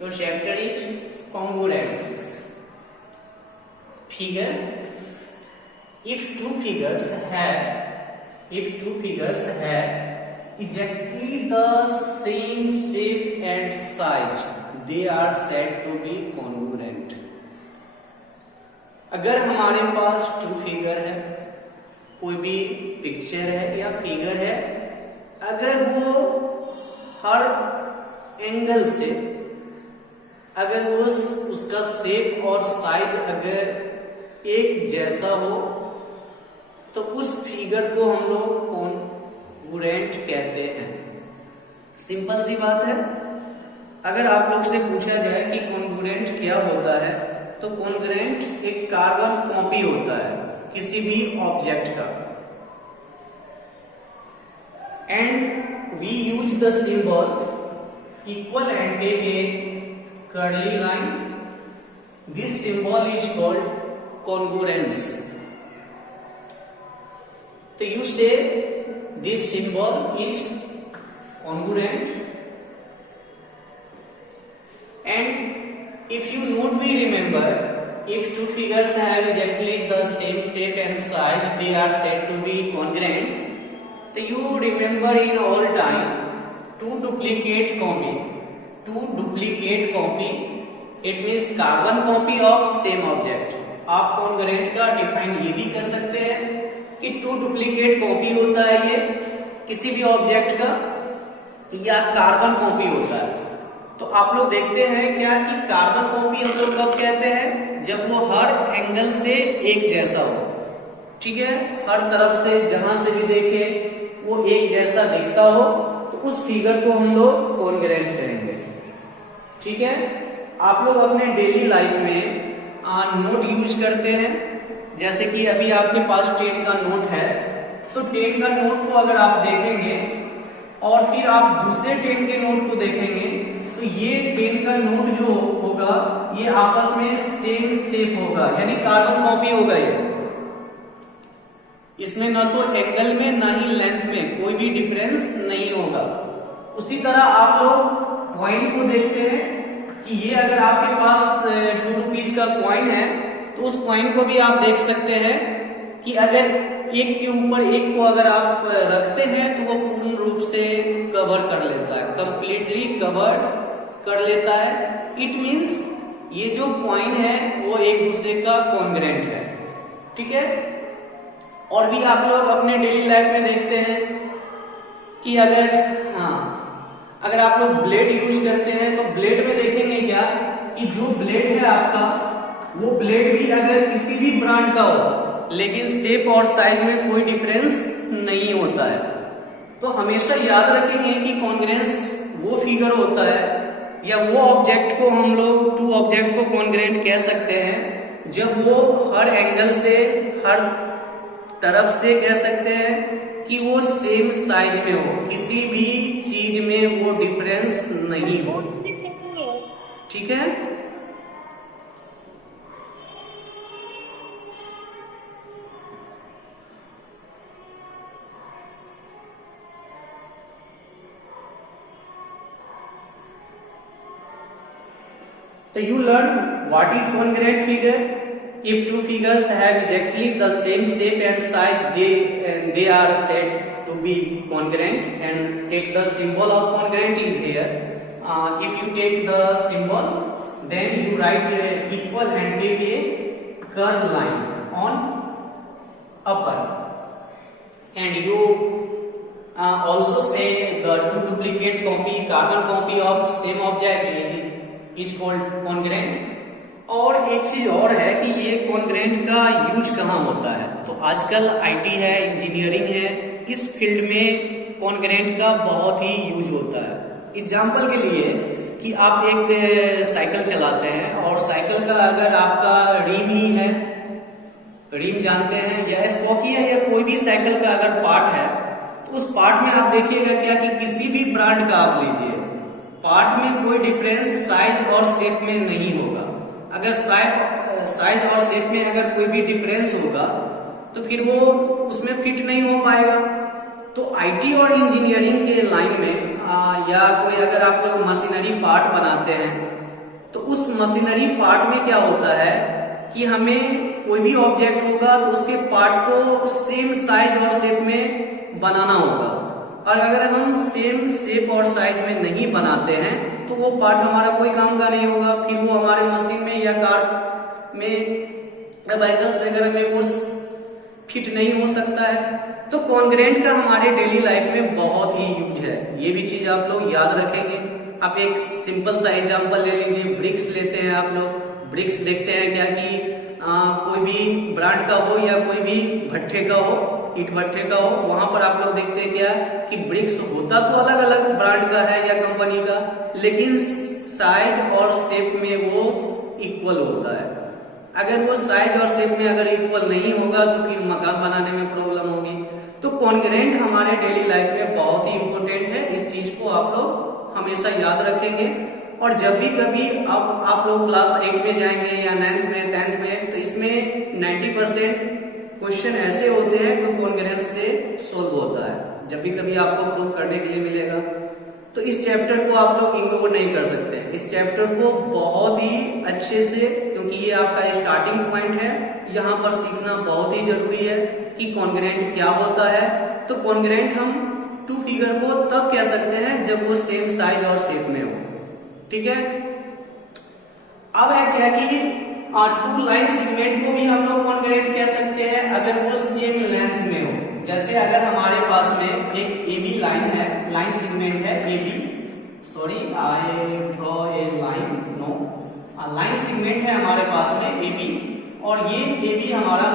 Your chapter is congruent. Figure. If two figures have exactly the same shape and size, they are said to be congruent. अगर हमारे पास to figure है, कोई भी picture है या figure है, अगर वो हर एंगल से, अगर वो उसका शेप और साइज अगर एक जैसा हो, तो उस फिगर को हम लोग कॉन्ग्रुएंट कहते हैं। सिंपल सी बात है। अगर आप लोग से पूछा जाए कि कॉन्ग्रुएंट क्या होता है, तो कॉन्ग्रुएंट एक कार्बन कॉपी होता है किसी भी ऑब्जेक्ट का। And we use the symbol equal and take a curly line. This symbol is called congruence. तो you say this symbol is congruent, and if you not be remember, if two figures have exactly the same shape and size, they are said to be congruent. So you remember in all time two duplicate copy. Two duplicate copy, it means carbon copy of same object. आप congruent का define ये भी कर सकते हैं कि to duplicate copy होता है ये किसी भी ऑब्जेक्ट का, या कार्बन कॉपी होता है। तो आप लोग देखते हैं क्या कि कार्बन कॉपी हम लोग कब कहते हैं, जब वो हर एंगल से एक जैसा हो। ठीक है, हर तरफ से जहां से भी देखे वो एक जैसा दिखता हो, तो उस फिगर को हम लोग कॉन्ग्रुएंट कहेंगे। ठीक है, आप लोग अपने डेली लाइफ में नोट यूज करते हैं। जैसे कि अभी आपके पास 10 का नोट है, तो 10 का नोट को अगर आप देखेंगे और फिर आप दूसरे 10 के नोट को देखेंगे, तो ये 10 का नोट जो होगा ये आपस में सेम शेप होगा, यानी कार्बन कॉपी होगा ये। इसमें ना तो एंगल में ना ही लेंथ में कोई भी डिफरेंस नहीं होगा। उसी तरह आप लोग कॉइन को देखते हैं कि ये अगर आपके पास 2 रुपीज का कॉइन है, तो उस कॉइन को भी आप देख सकते हैं कि अगर एक के ऊपर एक को अगर आप रखते हैं, तो वो पूर्ण रूप से कवर कर लेता है, कंप्लीटली कवर्ड कर लेता है। इट मींस ये जो कॉइन है वो एक दूसरे का कॉन्ग्रुएंट है। ठीक है, और भी आप लोग अपने डेली लाइफ में देखते हैं कि अगर आप लोग ब्लेड यूज करते हैं, तो ब्लेड में देखेंगे क्या कि जो ब्लेड है आपका, वो ब्लेड भी अगर किसी भी ब्रांड का हो, लेकिन शेप और साइज में कोई डिफरेंस नहीं होता है। तो हमेशा याद रखेंगे कि कॉन्ग्रुएंस वो फिगर होता है या वो ऑब्जेक्ट को हम लोग टू ऑब्जेक्ट को कॉन्ग्रुएंट कह सकते हैं जब वो हर एंगल से, हर तरफ से कह सकते हैं कि वो सेम साइज में हो, किसी भी चीज में वो डिफरेंस नहीं हो। ठीक है, so you learn what is congruent figure. If two figures have exactly the same shape and size, they are said to be congruent. And take the symbol of congruent is here. If you take the symbol, then you write equal and take a curved line on upper, and you also say the two duplicate copy, carbon copy of same object is called congruent. और एक चीज और है कि ये congruent का use कहाँ होता है। तो आजकल आईटी है, इंजीनियरिंग है, इस फील्ड में कॉन्ग्रुएंट का बहुत ही यूज होता है। एग्जांपल के लिए कि आप एक साइकिल चलाते हैं और साइकिल का अगर आपका रिम ही है, रिम जानते हैं, या स्पॉकी है, या कोई भी साइकिल का अगर पार्ट है, तो उस पार्ट में आप देखिएगा क्या कि किसी भी ब्रांड का आप लीजिए, पार्ट में कोई डिफरेंस साइज और शेप में नहीं होगा। अगर साइज और शेप में अगर कोई भी डिफरेंस होगा, तो फिर वो उसमें फिट नहीं हो पाएगा। तो आईटी और इंजीनियरिंग के लाइन में या कोई अगर आप लोग मशीनरी पार्ट बनाते हैं, तो उस मशीनरी पार्ट में क्या होता है कि हमें कोई भी ऑब्जेक्ट होगा तो उसके पार्ट को सेम साइज और शेप में बनाना होगा, और अगर हम सेम शेप और साइज में नहीं बनाते हैं तो वो पार्ट हमारा कोई काम का नहीं होगा, फिर वो हमारे मशीन में या कार में या व्हीकल्स वगैरह में वो फिट नहीं हो सकता है। तो कॉन्ग्रेंट का हमारे डेली लाइफ में बहुत ही यूज है, ये भी चीज आप लोग याद रखेंगे। आप एक सिंपल सा एग्जांपल ले लीजिए, ब्रिक्स लेते हैं आप लोग, ब्रिक्स देखते हैं क्या कि कोई भी ब्रांड का हो या कोई भी भट्ठे का हो, ईट भट्ठे का हो, वहां पर आप लोग देखते हैं क्या कि ब्रिक्स होता तो अलग अलग ब्रांड का है या कंपनी का, लेकिन साइज और शेप में वो इक्वल होता है। अगर वो साइज और शेप में अगर इक्वल नहीं होगा तो फिर मकान बनाने में प्रॉब्लम होगी। तो कॉन्ग्रेंट हमारे डेली लाइफ में बहुत ही इंपॉर्टेंट है, इस चीज को आप लोग हमेशा याद रखेंगे। और जब भी कभी अब आप लोग क्लास 8 में जाएंगे या 9th में 10th में, तो इसमें 90% क्वेश्चन ऐसे होते हैं जो कॉन्ग्रेंट से सोल्व होता है, जब भी कभी आपको प्रूव करने के लिए मिलेगा। तो इस चैप्टर को आप लोग इग्नोर नहीं कर सकते, इस चैप्टर को बहुत ही अच्छे से, क्योंकि ये आपका स्टार्टिंग पॉइंट है, यहाँ पर सीखना बहुत ही जरूरी है कि कॉन्ग्रेंट क्या होता है। तो कॉन्ग्रेंट हम टू फिगर को तब कह सकते हैं जब वो सेम साइज और शेप में हो, ठीक है। अब है क्या कि टू लाइन सेगमेंट को भी हम लोग कॉन्ग्रेंट कह सकते हैं अगर वो सेम लेंथ में हो। जैसे अगर हमारे पास में एक AB लाइन है, लाइन सेगमेंट है AB, sorry I draw a line, no, line segment है हमारे पास में AB, और ये AB हमारा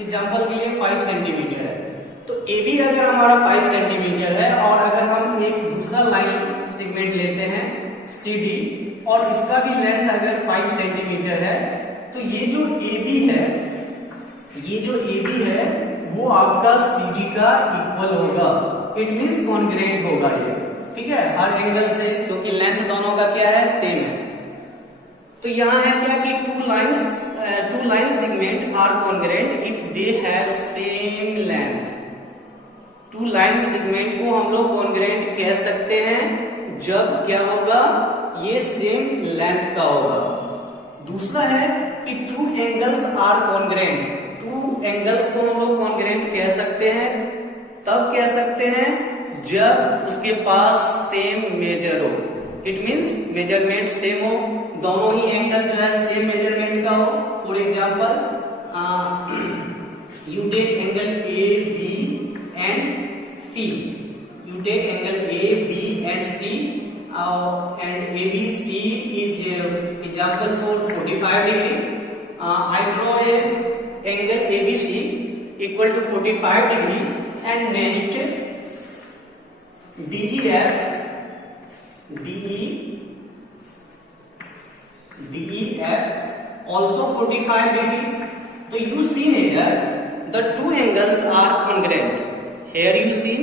एग्जांपल के लिए 5 सेंटीमीटर है। तो AB अगर हमारा 5 सेंटीमीटर है और अगर हम एक दूसरा लाइन सेगमेंट लेते हैं CD और इसका भी लेंथ अगर 5 सेंटीमीटर है, तो ये जो AB है, ये जो AB है वो आपका CD का इक्वल होगा, इट मींस कॉन्ग्रेंट होगा ये, ठीक है, हर एंगल से, क्योंकि लेंथ दोनों का क्या है, सेम है। तो यहां है क्या कि two line segment are congruent if they have same length. Two line segment को हम लोग कॉन्ग्रेंट कह सकते हैं जब क्या होगा, ये सेम लेंथ का होगा। दूसरा है कि two angles are congruent, two angles को हम लोग कॉन्ग्रेंट कह सकते हैं, तब कह सकते हैं जब उसके पास सेम मेजर हो, इट मींस मेजरमेंट सेम हो, दोनों ही एंगल जो है सेम मेजरमेंट का हो। For example you take angle A B and C, you take angle A B and C, and ABC is example for 45 degree. I draw a angle ABC equal to 45 degree, and next DEF also 45 degree. So you see here the two angles are congruent. Here you see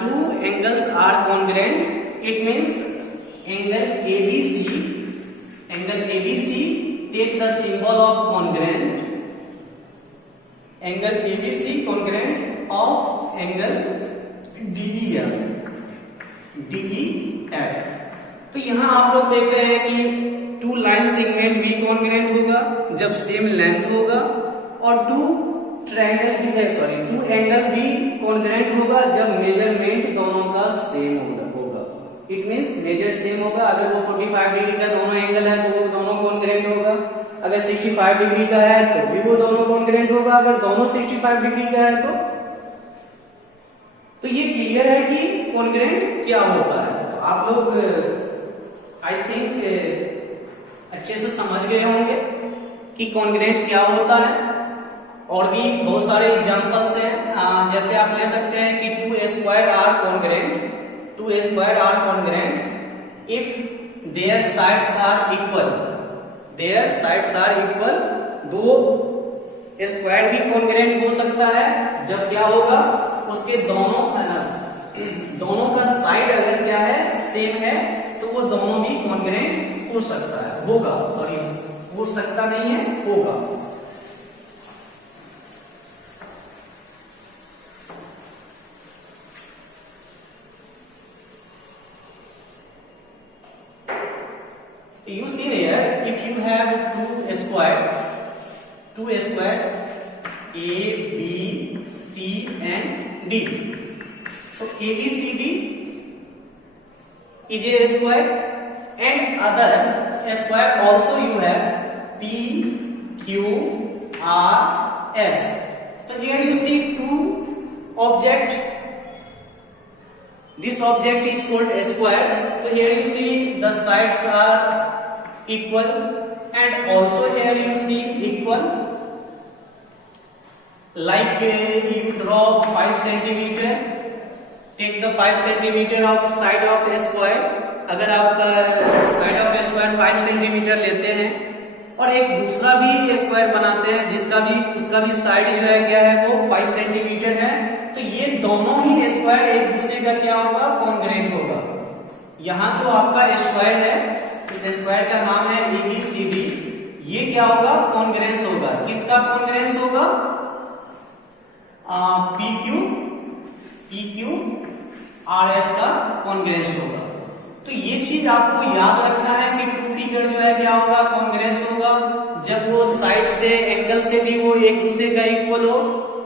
two angles are congruent. It means angle ABC take the symbol of congruent, angle ABC congruent of angle DEF। तो यहाँ आप लोग देख रहे हैं कि two line segment भी congruent होगा जब सेम लेंथ होगा, और टू एंगल भी कॉन्ग्रेंट होगा जब मेजरमेंट दोनों का सेम होगा। इट मींस मेजर सेम होगा, अगर वो 45 डिग्री का दोनों एंगल है तो वो दोनों कॉन्ग्रेंट होगा, अगर 65 डिग्री का है तो भी वो दोनों कॉन्ग्रेंट होगा, अगर दोनों 65 डिग्री का है तो ये क्लियर है कि कॉन्ग्रेंट क्या होता है। तो आप लोग आई थिंक अच्छे से समझ गए होंगे कि कॉन्ग्रेंट क्या होता है। और भी बहुत सारे एग्जांपल्स हैं, जैसे आप ले सकते हैं कि two square are congruent, two square are congruent if their sides are equal, their sides are equal। दो स्क्वायर भी कॉन्ग्रेंट हो सकता है जब क्या होगा, उसके दोनों का साइड अगर क्या है, सेम है, तो वो दोनों भी कॉन्ग्रेंट हो सकता है, होगा, सॉरी हो सकता नहीं है, होगा। You see you have two square A, B, C and D. So A, B, C, D is a square, and other square also you have P, Q, R, S. So here you see two object. This object is called a square. So here you see the sides are equal, and also here you see equal. Like you draw 5 centimeter, take the 5 centimeter of side of a square. अगर आप side of square 5 centimetre लेते हैं और एक दूसरा भी square बनाते हैं उसका भी साइड जो है क्या है वो 5 सेंटीमीटर है, तो ये दोनों ही स्क्वायर एक दूसरे का क्या होगा, कॉन्ग्रुएंट होगा। यहाँ जो आपका स्क्वायर है, इस स्क्वायर का नाम है ABCD, ये क्या होगा, कॉन्ग्रुएंस होगा। किसका कॉन्ग्रुएंस होगा, PQ RS का कॉन्ग्रुएंस होगा। तो ये चीज आपको याद रखना है कि टू फिगर जो है क्या होगा, कॉन्ग्रुएंस होगा जब वो साइड से एंगल से भी वो एक दूसरे का इक्वल हो।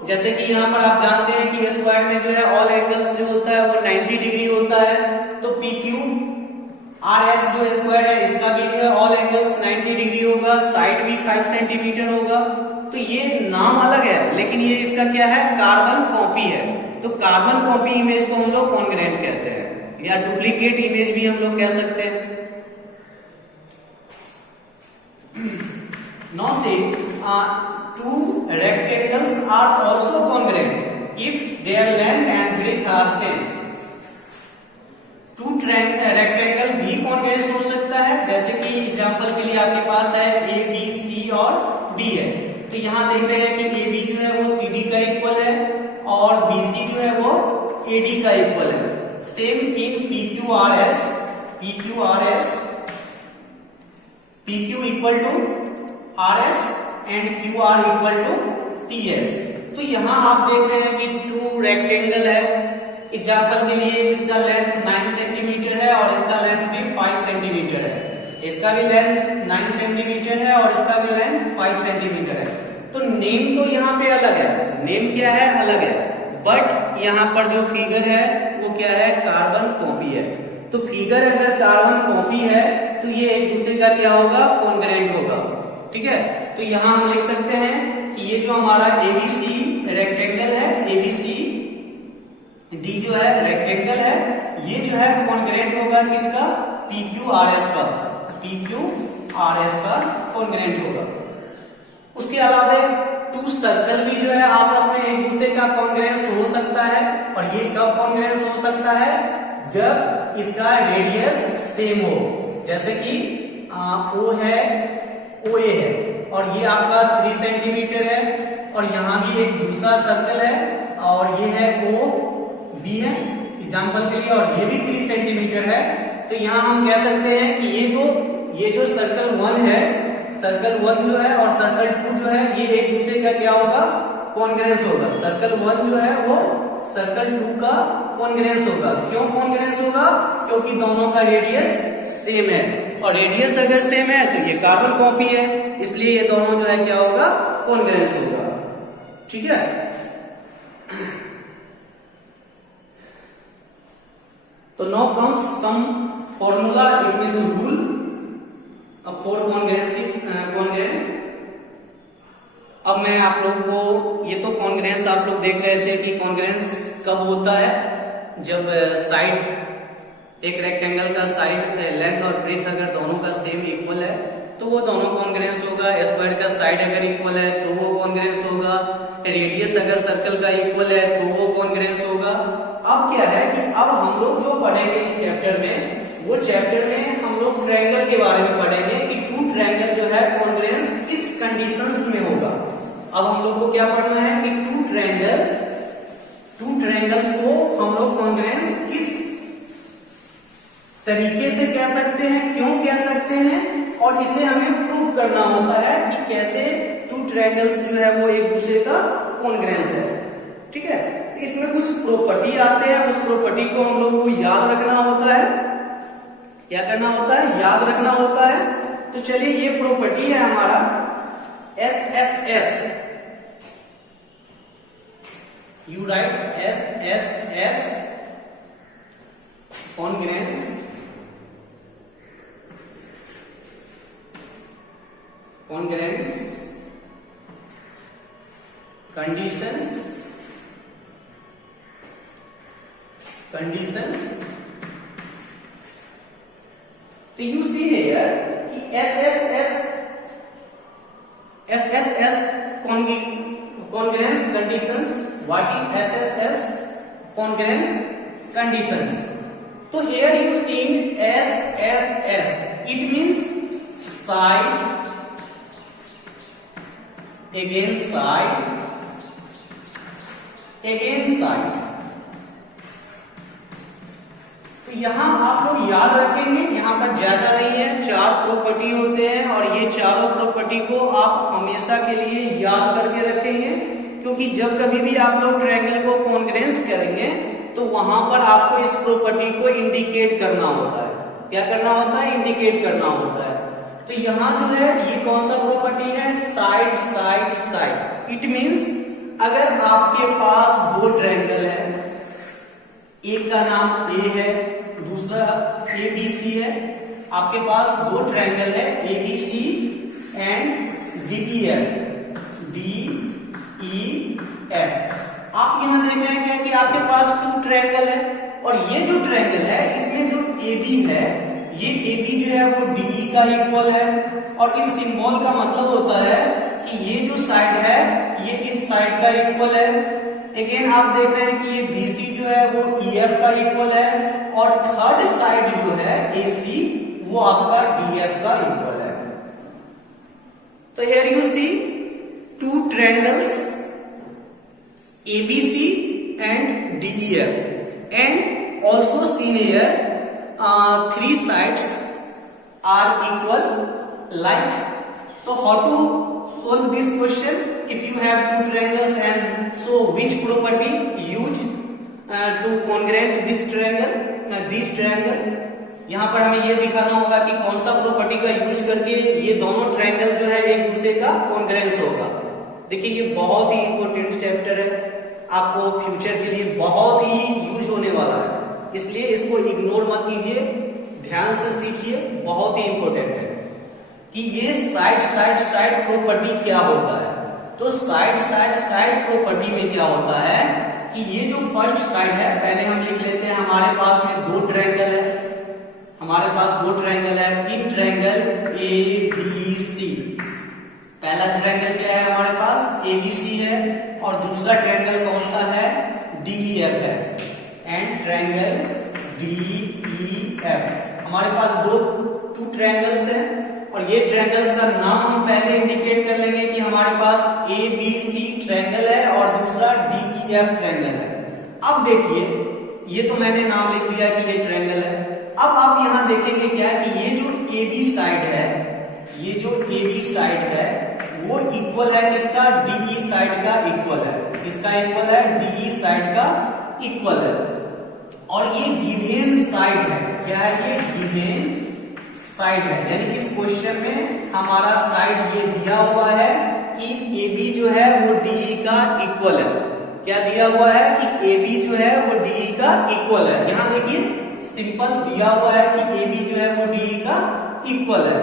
जैसे कि यहाँ पर आप जानते हैं कि स्क्वायर में जो है ऑल एंगल्स जो होता है वो 90 डिग्री होता है, तो PQ RS जो स्क्वायर है इसका भी जो है ऑल एंगल्स 90 डिग्री होगा, साइड भी 5 सेंटीमीटर होगा। तो ये नाम अलग है लेकिन ये इसका क्या है, कार्बन कॉपी है। तो कार्बन कॉपी इमेज को हम लोग कॉन्ग्रुएंट कहते हैं, या डुप्लीकेट इमेज भी हम लोग कह सकते हैं। Now say two rectangles are also congruent if their length and breadth are same. Two rectangle भी कॉन्ग्रुएंस हो सकता है, जैसे कि एग्जांपल के लिए आपके पास है A, B, C और D है। तो यहाँ देख रहे हैं कि AB जो है वो CD का इक्वल है और BC जो है वो AD का इक्वल है। Same in PQRS PQ equal to RS and QR equal to TS। तो यहाँ आप देख रहे हैं कि टू रेक्टेंगल है, एग्जाम्पल के लिए इसका लेंथ 9 सेंटीमीटर है और इसका लेंथ भी 5 सेंटीमीटर है, इसका भी लेंथ 9 सेंटीमीटर है और इसका भी लेंथ 5 सेंटीमीटर है। तो नेम तो यहाँ पे अलग है, नेम क्या है, अलग है, बट यहाँ पर जो फिगर है वो क्या है, कार्बन कॉपी है। तो फिगर अगर कार्बन कॉपी है तो ये एक दूसरे का क्या होगा, कॉन्ग्रुएंट होगा। ठीक है, तो यहाँ हम लिख सकते हैं कि ये जो हमारा ABC रेक्टेंगल है, ABCD जो है रेक्टेंगल है, ये जो है कॉन्ग्रुएंट होगा किसका, PQRS का कॉन्ग्रुएंट होगा। उसके अलावा टू सर्कल भी जो है आपस में एक दूसरे का कॉन्ग्रुएंस हो सकता है, और ये कब कॉन्ग्रुएंस हो सकता है, जब इसका रेडियस सेम हो। जैसे कि O है, OA है और ये आपका 3 सेंटीमीटर है, और यहाँ भी एक दूसरा सर्कल है और ये है OB है एग्जाम्पल के लिए, और ये भी 3 सेंटीमीटर है। तो यहाँ हम कह सकते हैं कि ये जो सर्कल 1 है, सर्कल 1 जो है और सर्कल 2 जो है, ये एक दूसरे का क्या होगा, कॉन्ग्रुएंस होगा। सर्कल 1 जो है वो सर्कल 2 का कॉन्ग्रुएंस होगा। क्यों कॉन्ग्रुएंस होगा, क्योंकि दोनों का रेडियस सेम है, और रेडियस अगर सेम है तो ये कार्बन कॉपी है, इसलिए ये दोनों जो है क्या होगा, कॉन्ग्रुएंस होगा। ठीक है, तो now comes some formula, it means rule for congruent. अब मैं आप लोग को, ये तो कॉन्ग्रुएंस आप लोग देख रहे थे कि कॉन्ग्रुएंस कब होता है, जब साइड, एक रेक्टेंगल का साइड लेंथ और ब्रेथ अगर दोनों का सेम इक्वल है तो वो दोनों कॉन्ग्रुएंस होगा। स्क्वायर का साइड अगर इक्वल है तो वो कॉन्ग्रुएंस होगा। रेडियस अगर सर्कल का इक्वल है तो वो कॉन्ग्रुएंस होगा। अब क्या है कि अब हम लोग जो पढ़ेंगे इस चैप्टर में, वो चैप्टर में हम लोग ट्रायंगल के बारे में पढ़ेंगे कि टू ट्रायंगल जो है कॉन्ग्रुएंस किस कंडीशंस में होगा। अब हम लोग को क्या पढ़ना है कि टू ट्रायंगल्स को हम लोग कॉन्ग्रुएंस किस तरीके से कह सकते हैं, क्यों कह सकते हैं, और इसे हमें प्रूव करना होता है कि कैसे टू ट्रायंगल्स जो है वो एक दूसरे का कॉन्ग्रुएंस है। ठीक है, तो इसमें कुछ प्रॉपर्टी आते हैं, उस प्रॉपर्टी को हम लोग को याद रखना होता है। क्या करना होता है, याद रखना होता है। तो चलिए ये प्रॉपर्टी है हमारा S S S, you right S S S congruence conditions. So you see here SSS congruence conditions. What is SSS congruence conditions? So here you see SSS, it means side against side against side. तो यहां आप लोग याद रखेंगे, यहां पर ज्यादा नहीं है, 4 प्रॉपर्टी होते हैं और ये चारों प्रॉपर्टी को आप हमेशा के लिए याद करके रखेंगे, क्योंकि जब कभी भी आप लोग ट्रायंगल को कॉन्ग्रुएंस करेंगे तो वहां पर आपको इस प्रॉपर्टी को इंडिकेट करना होता है। क्या करना होता है? इंडिकेट करना होता है। तो यहां जो है ये कौन सा प्रॉपर्टी है? Side side side. It means अगर आपके पास 2 ट्रायंगल है, एक का नाम ए है, दूसरा ए बी सी है, आपके पास 2 ट्रायंगल है A B C and D E F, D E F. आप यहां देख रहे हैं क्या कि आपके पास 2 ट्रायंगल है और ये जो ट्रायंगल है इसमें जो ए बी है, ये ए बी जो है वो डी ई का इक्वल है और इस सिंबल का मतलब होता है कि ये जो साइड है ये इस साइड का इक्वल है। अगेन आप देख रहे हैं कि ये BC जो है वो EF का इक्वल है और थर्ड साइड जो है AC वो आपका DF का इक्वल है। तो here you see 2 triangles ABC and DEF and also seen here 3 sides are equal like. So how to solve this question? If you have 2 triangles and so which property use to congruent this triangle? यहाँ पर हमें ये दिखाना होगा कि कौन सा property का यूज करके ये दोनों ट्रायंगल जो है एक दूसरे का कॉन्ग्रुएंस होगा। देखिए ये बहुत ही इंपॉर्टेंट चैप्टर है, आपको फ्यूचर के लिए बहुत ही यूज होने वाला है, इसलिए इसको इग्नोर मत कीजिए, ध्यान से सीखिए, बहुत ही इंपॉर्टेंट है कि ये साइड साइड साइड प्रॉपर्टी क्या होता है। तो साइड साइड साइड प्रॉपर्टी में क्या होता है कि ये जो फर्स्ट साइड है, पहले हम लिख लेते हैं, हमारे पास में 2 ट्रायंगल है, हमारे पास 2 ट्रायंगल है, इन ट्रायंगल ए बी सी। पहला ट्रायंगल क्या है हमारे पास? ए बी सी है और दूसरा ट्रायंगल कौन सा है? डी ई एफ है and triangle D E F. हमारे पास 2 ट्रायंगल्स है और ये ट्रायंगल्स का नाम हम पहले इंडिकेट कर लेंगे कि हमारे पास ए बी सी ट्रायंगल है और दूसरा डी ई एफ ट्रायंगल है। अब देखिए ये तो मैंने नाम लिख दिया कि ये ट्रायंगल है। अब आप यहां देखेंगे क्या कि ये जो ए बी साइड है, ये जो ए बी साइड है वो इक्वल है किसका? डी ई साइड का इक्वल है। किसका इक्वल है? डी ई साइड का इक्वल है। और ये गिवन साइड है, क्या है? ये गिवन साइड है, यानी इस क्वेश्चन में हमारा साइड ये दिया हुआ है कि AB जो है वो DE का इक्वल है। क्या दिया हुआ है कि AB जो है वो DE का इक्वल है। यहां देखिए सिंपल दिया हुआ है कि AB जो है वो DE का इक्वल है।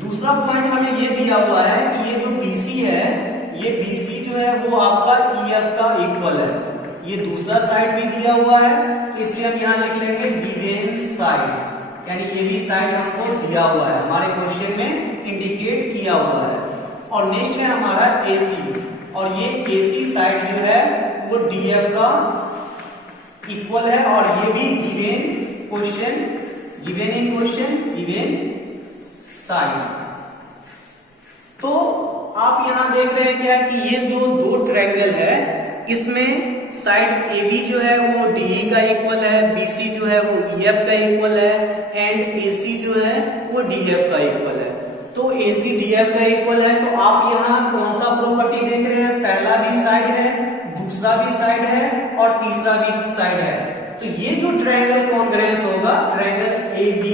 दूसरा पॉइंट हमें ये दिया हुआ है कि ये जो BC है, ये BC जो है वो आपका EF का इक्वल है। ये दूसरा साइड भी दिया हुआ है, इसलिए हम यहां लिख लेंगे गिवन साइड, यानी ये भी साइड हमको दिया हुआ है, हमारे क्वेश्चन में इंडिकेट किया हुआ है। और नेक्स्ट है हमारा AC, और ये AC साइड जो है वो DF का इक्वल है और ये भी given in question given side. तो आप यहां देख रहे हैं क्या कि ये जो 2 ट्रायंगल है इसमें साइड AB जो है वो DE का इक्वल है, BC जो है वो EF का इक्वल है एंड AC जो है वो DF का इक्वल है। तो AC DF का इक्वल है, तो आप यहाँ कौन सा प्रॉपर्टी देख रहे हैं? पहला भी साइड है, दूसरा भी साइड है और तीसरा भी साइड है। तो ये जो ट्रायंगल कॉन्ग्रुएंस होगा, ट्रायंगल ABC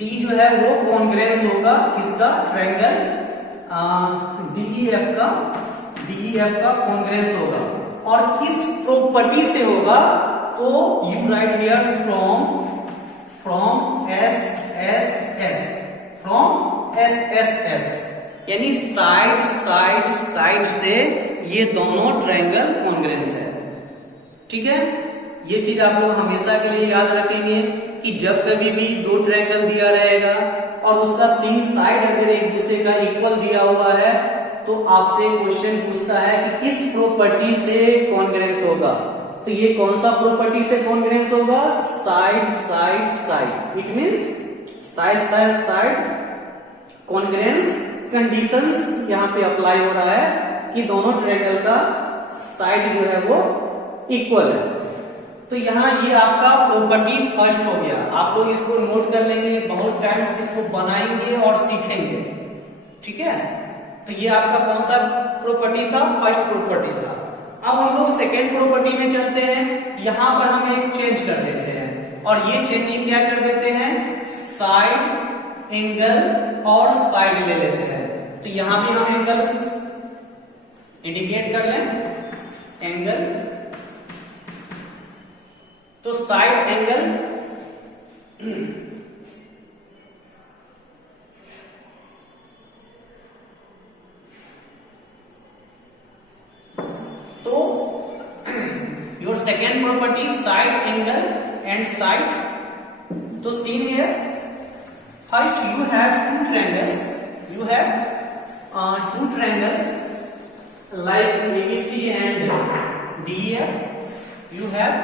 सी जो है वो कॉन्ग्रेंस होगा किसका, ट्रायंगल डीईएफ का कॉन्ग्रेंस होगा। और किस प्रॉपर्टी से होगा, तो you right here from S, यानी साइड से ये दोनों ट्रायंगल कॉन्ग्रेंस है। ठीक है, ये चीज आप लोग हमेशा के लिए याद रखेंगे कि जब कभी भी दो ट्रायंगल दिया रहेगा और उसका तीन साइड अगर एक दूसरे का इक्वल दिया हुआ है, तो आपसे क्वेश्चन पूछता है कि किस प्रॉपर्टी से कॉन्ग्रेंस होगा। तो ये कौन सा प्रॉपर्टी से कॉन्ग्रेंस होगा, side. It means side congruence conditions यहाँ पे अप्लाई हो रहा है कि दोनों ट्रायंगल का साइड जो है वो इक्वल है। तो यहाँ ये आपका प्रॉपर्टी फर्स्ट हो गया, आप लोग इसको नोट कर लेंगे, बहुत टाइम्स इसको बनाएंगे और सीखेंगे। ठीक है, तो ये आपका कौन सा प्रॉपर्टी था, फर्स्ट प्रॉपर्टी था। अब हम लोग सेकेंड प्रॉपर्टी में चलते हैं। यहां पर हम एक चेंज कर देते हैं और ये चेंजिंग क्या कर देते हैं, साइड एंगल और साइड ले लेते हैं। तो यहां भी हम एंगल इंडिकेट कर लें, एंगल, तो साइड एंगल तो your second property side angle and side. तो seen here, first you have two triangles like ABC and DEF. You have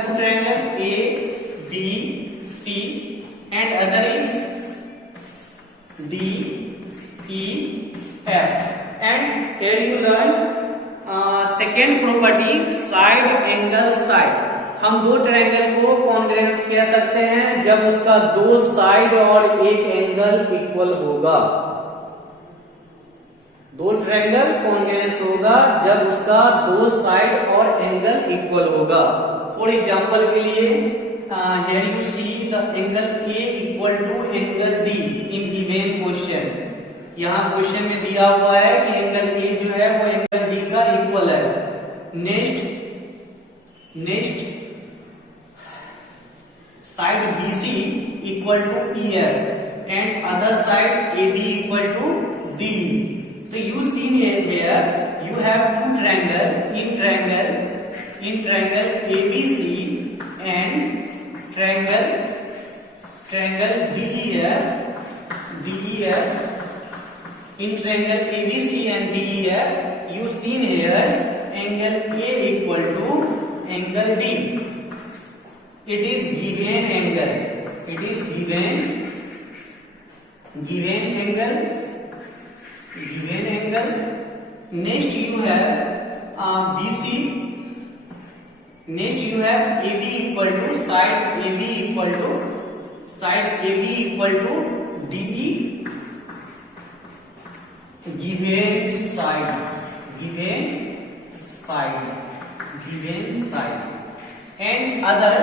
two triangles A, B, C, and other is D, E, F. And here you learn second property side angle side. हम दो triangle को congruence कह सकते हैं जब उसका दो side और एक एंगल इक्वल होगा। दो ट्रायंगल कॉन्ग्रेंस होगा जब उसका दो साइड और एंगल इक्वल होगा। फॉर एग्जांपल के लिए here you see the angle A equal to angle D in given question. यहाँ क्वेश्चन में दिया हुआ है कि एंगल A जो है वो एंगल D का इक्वल है। Next side BC equal to EF and other side AB equal to D। तो you see here you have two triangle in triangle ABC and triangle DEF in triangle ABC and DEF, you seen here angle A equal to angle D. It is given angle. Next you have BC. Next you have AB equal to side AB equal to DE. Given side and other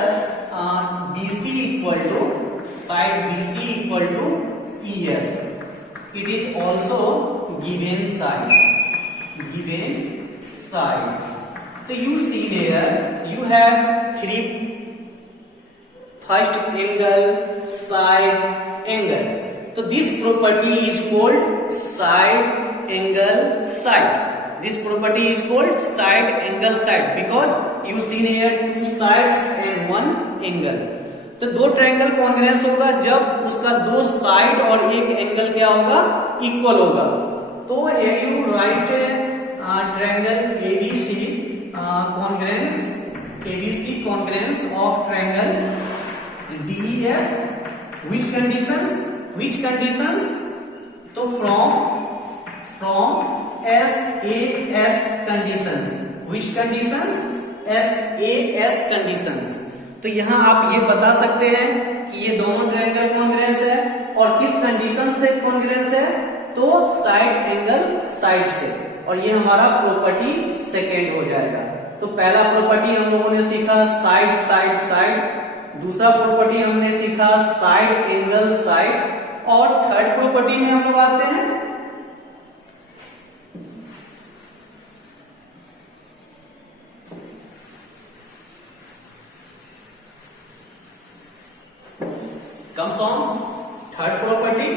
BC equal to side BC equal to EF. It is also given side. So you see here you have three, first angle, side, angle. So this property is called side angle side. This property is called side angle side because you see here two sides and one angle. तो दो triangle congruence होगा जब उसका दो side और एक angle क्या होगा, इक्वल होगा। तो here you write triangle ABC congruence of triangle DEF. Which conditions? तो from SAS conditions. Which conditions? SAS conditions. तो यहाँ आप ये बता सकते हैं कि ये दोनों ट्रायंगल कॉन्ग्रेंस है और किस कंडीशन से कॉन्ग्रेंस है। तो तो साइड एंगल साइड से, और ये हमारा प्रॉपर्टी सेकेंड हो जाएगा। तो पहला प्रॉपर्टी हम लोगों ने सीखा साइड साइड साइड, दूसरा प्रॉपर्टी हमने सीखा साइड एंगल साइड, और थर्ड प्रॉपर्टी में हम लोग आते हैं comes on third property,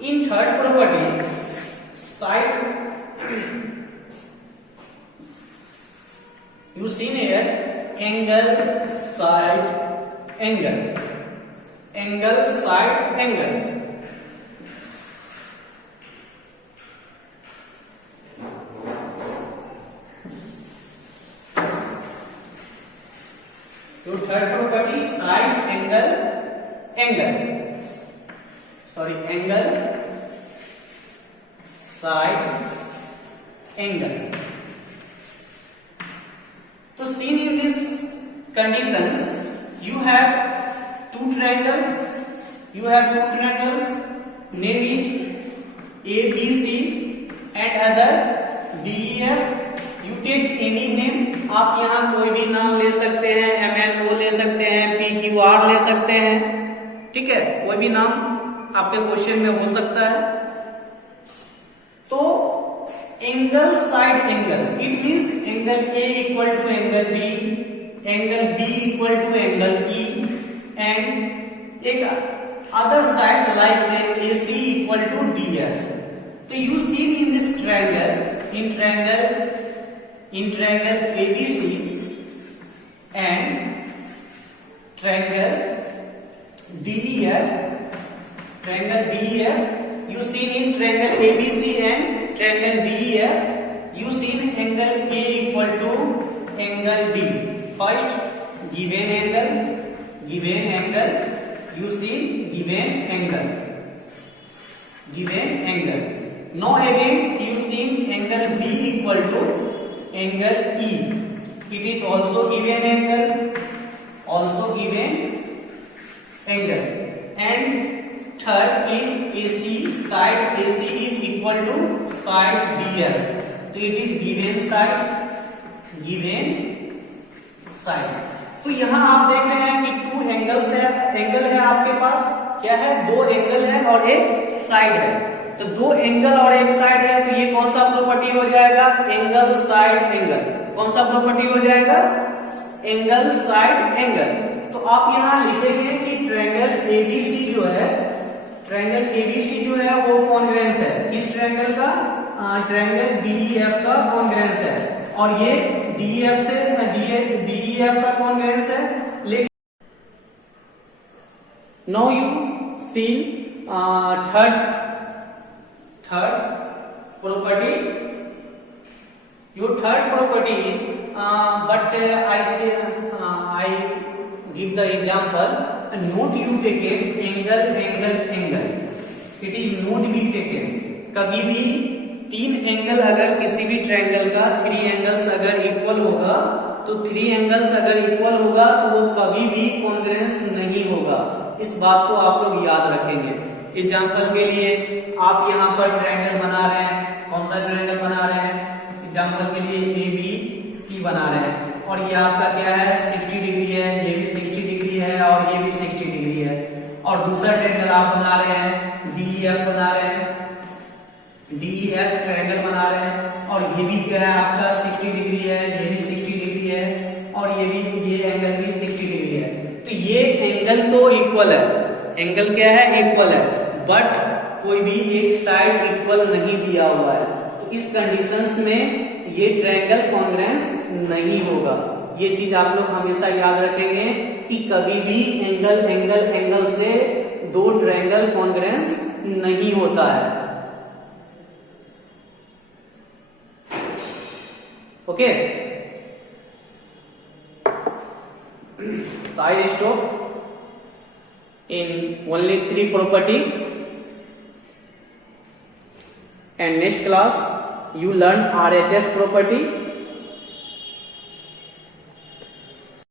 in third property side you seen here angle side angle, angle side angle, तो third property side angle angle, sorry angle side angle. तो seen in this conditions you have two triangles, name is ABC and other DEF. You take any name, आप यहाँ कोई भी नाम ले सकते हैं, MNO ले सकते हैं, PQR ले सकते हैं, ठीक है, कोई भी नाम आपके क्वेश्चन में हो सकता है। तो angle side angle it means angle A equal to angle B, angle B equal to angle E, and एक other side like AC equal to DF। तो you see in this triangle, in triangle ABC and triangle DEF, you see in triangle ABC and triangle DEF, you see angle A equal to angle D. First given angle, you see given angle. Now again you see angle B equal to angle E. It is also given angle, and third is AC, side AC is equal to side DF. So it is given side. तो यहाँ आप देख रहे हैं कि two angles है, angle है आपके पास, क्या है, दो एंगल है और एक साइड है। तो दो एंगल और एक साइड है, तो ये कौन सा प्रॉपर्टी हो जाएगा, एंगल साइड एंगल। कौन सा प्रॉपर्टी हो जाएगा, एंगल साइड एंगल। तो आप यहाँ लिखेंगे कि ट्रायंगल ABC जो है वो कॉन्ग्रुएंस है, किस ट्रायंगल का, ट्रायंगल DEF का कॉन्ग्रुएंस है, और ये DEF का कॉन्ग्रुएंस है। लेकिन now you see third property, your third property is but I give the example, note you taken angle, it is not be taken। कभी भी तीन एंगल अगर किसी भी ट्रायंगल का थ्री एंगल्स अगर इक्वल होगा, तो थ्री एंगल्स अगर इक्वल होगा तो वो कभी भी कॉन्ग्रुएंस नहीं होगा। इस बात को आप लोग याद रखेंगे। एग्जाम्पल के लिए आप यहाँ पर ट्रायंगल बना रहे हैं, कौन सा ट्रायंगल बना रहे हैं, एग्जाम्पल के लिए ABC बना रहे हैं, और ये आपका क्या है, 60 डिग्री है, ये भी 60 डिग्री है, और ये भी 60 डिग्री है। और दूसरा ट्रायंगल आप बना रहे हैं, DEF बना रहे हैं, DEF ट्रायंगल बना रहे हैं, और ये भी क्या है आपका 60 डिग्री है, ये भी 60 डिग्री है, और ये एंगल भी 60 डिग्री है। तो ये एंगल तो इक्वल है, एंगल क्या है, इक्वल है, बट कोई भी एक साइड इक्वल नहीं दिया हुआ है। तो इस कंडीशंस में ये ट्रायंगल कॉन्ग्रुएंस नहीं होगा। ये चीज आप लोग हमेशा याद रखेंगे कि कभी भी एंगल से दो ट्रायंगल कॉन्ग्रुएंस नहीं होता है। ओके, तो I stop in only 3 property, and next class you learn RHS property